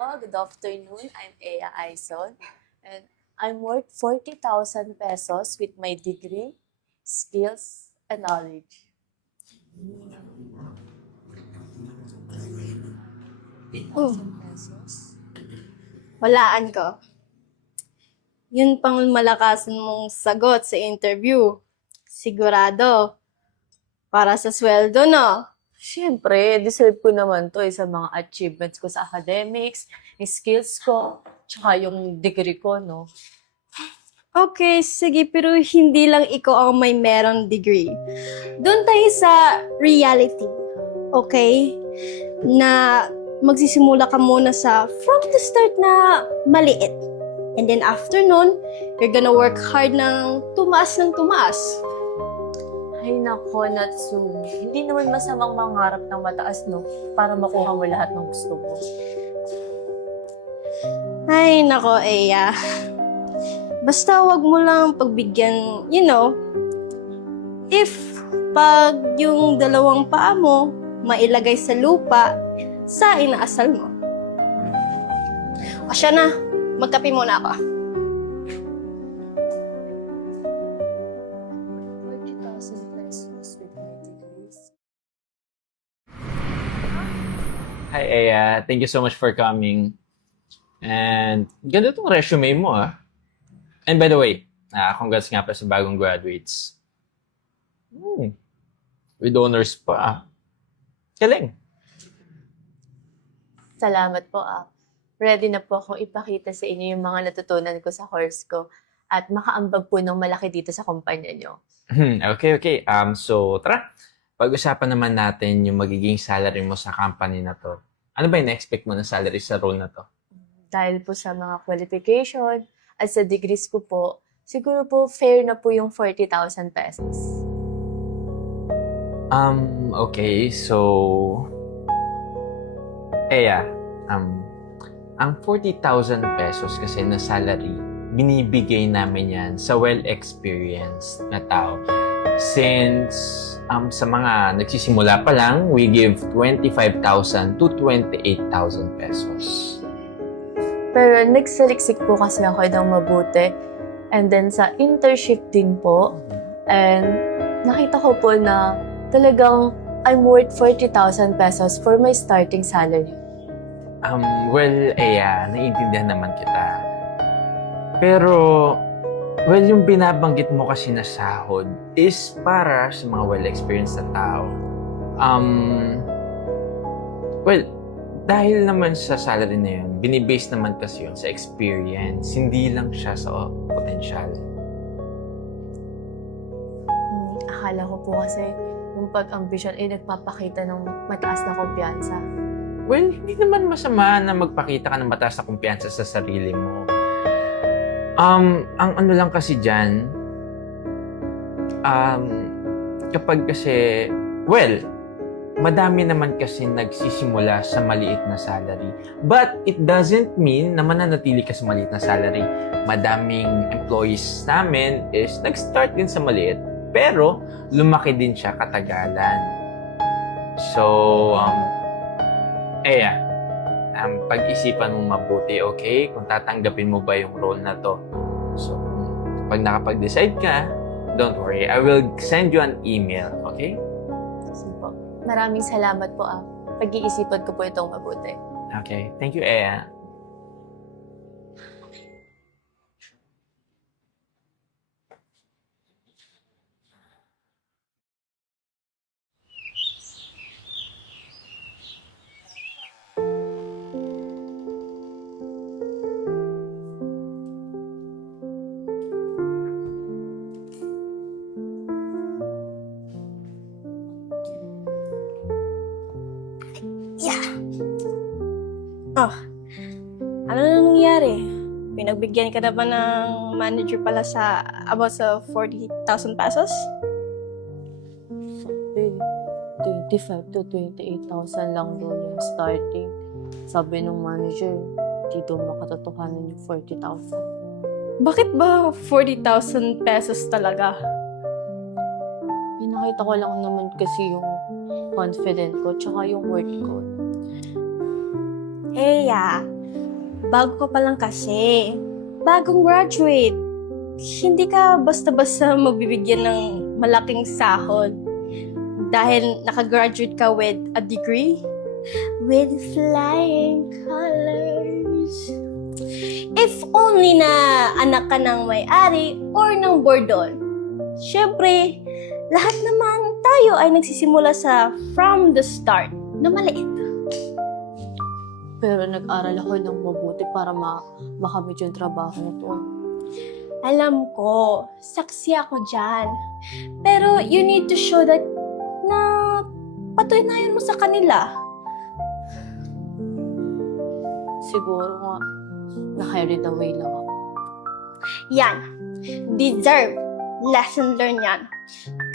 Good afternoon. I'm Ea Aizon, and I'm worth 40,000 pesos with my degree, skills, and knowledge. Oh, 40,000 pesos? walaan ko. Yun pang malakasan mong sagot sa interview. Sigurado. Para sa sweldo, no? Siyempre, deserve ko naman to sa mga achievements ko sa academics, yung skills ko, tsaka yung degree ko, no? Okay, sige, pero hindi lang ikaw ang may merong degree. Doon tayo sa reality. Okay? Na magsisimula ka muna sa from the start na maliit. And then after nun, you're gonna work hard ng tumaas. Ay nako, Natsu. Hindi naman masamang mangarap ng mataas, no? Para makuha mo lahat ng gusto mo. Ay, nako, Eya. Basta wag mo lang pagbigyan, if pag yung dalawang paa mo mailagay sa lupa, sa inaasal mo. O siya na, magkape muna ako. 40,000 pesos with my degrees. Hi, Aya. Thank you so much for coming. And ganda tong resume mo, ah. And by the way, congrats nga pa sa bagong graduates. With honors pa. Galing. Salamat po, Ready na po akong ipakita sa inyo yung mga natutunan ko sa course ko at makaambag po ng malaki dito sa kumpanya nyo. Okay. So, tara. Pag-usapan naman natin yung magiging salary mo sa company na to. Ano ba yung na-expect mo na salary sa role na to? Dahil po sa mga qualification at sa degrees ko po, siguro po fair na po yung 40,000 pesos. Okay. So, Aya, ang 40,000 pesos kasi na salary, binibigay namin yan sa well-experienced na tao. Since sa mga nagsisimula pa lang, we give 25,000 to 28,000 pesos. Pero nagsaliksik po kasi ako ng mabuti. And then sa internship din po. And nakita ko po na talagang I'm worth 40,000 pesos for my starting salary. Well, naiintindihan naman kita. Pero, well, yung binabanggit mo kasi na sahod is para sa mga well-experienced na tao. Well, dahil naman sa salary na yun, binibase naman kasi yun sa experience, hindi lang siya sa potential. Akala ko po kasi yung pag-ambisyon ay nagpapakita ng mataas na kumpiyansa. Well, hindi naman masama na magpakita ka ng mataas na kumpiyansa sa sarili mo. Ang ano lang kasi dyan, kapag kasi, well, madami naman kasi nagsisimula sa maliit na salary. But it doesn't mean na mananatili ka sa maliit na salary. Madaming employees namin is nag-start din sa maliit, pero lumaki din siya katagalan. So, pag-isipan mo mabuti, okay? Kung tatanggapin mo ba yung role na to. So, kapag nakapag-decide ka, don't worry. I will send you an email, okay? Sige po. Maraming salamat po, Pag-iisipan ko po itong mabuti. Okay. Thank you, Ea. Ano na nangyari? Pinagbigyan ka na ba ng manager pala sa about sa 40,000 pesos? Sabi, 25 to 28,000 lang daw yung starting. Sabi ng manager, di daw makatotohanan yung 40,000. Bakit ba 40,000 pesos talaga? Pinakita ko lang naman kasi yung confident ko tsaka yung worth ko. Eya, bago ka pa lang kasi. Bagong graduate. Hindi ka basta-basta mabibigyan ng malaking sahod dahil nakagraduate ka with a degree with flying colors. If only na anak ka ng may-ari or ng bordon. Siyempre, lahat naman tayo ay nagsisimula sa from the start na maliit. Pero nag-aral ako ng mabuti para makamit yung trabaho nito. Alam ko, saksi ako dyan. Pero you need to show that na patunayan mo sa kanila. Siguro nga, na-carried away lang ako. Yan. Deserve. Lesson learned yan.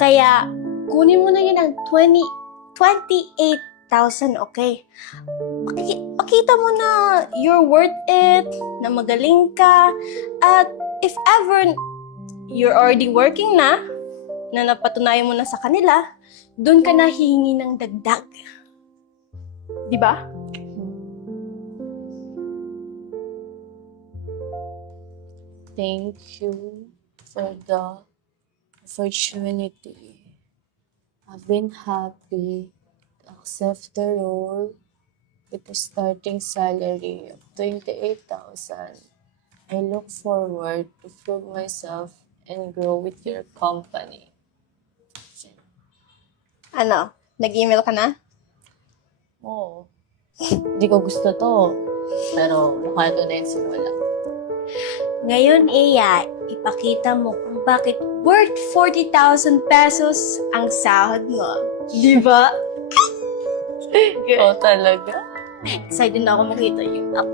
Kaya, kunin mo na yun ang 28,000, okay? Pakita mo na you're worth it, na magaling ka, at if ever you're already working na napatunayan mo na sa kanila, doon ka na hihingi ng dagdag. Di ba? Thank you for the opportunity. I've been happy to accept the role with a starting salary of 28,000. I look forward to prove myself and grow with your company. Ano? Nag-email ka na? Oo. Hindi ko gusto to. Pero nakaya na yung simula. Ngayon, Iya, ipakita mo kung bakit worth 40,000 pesos ang sahod mo. Di ba? Oo talaga. Excited na ako makita yung app.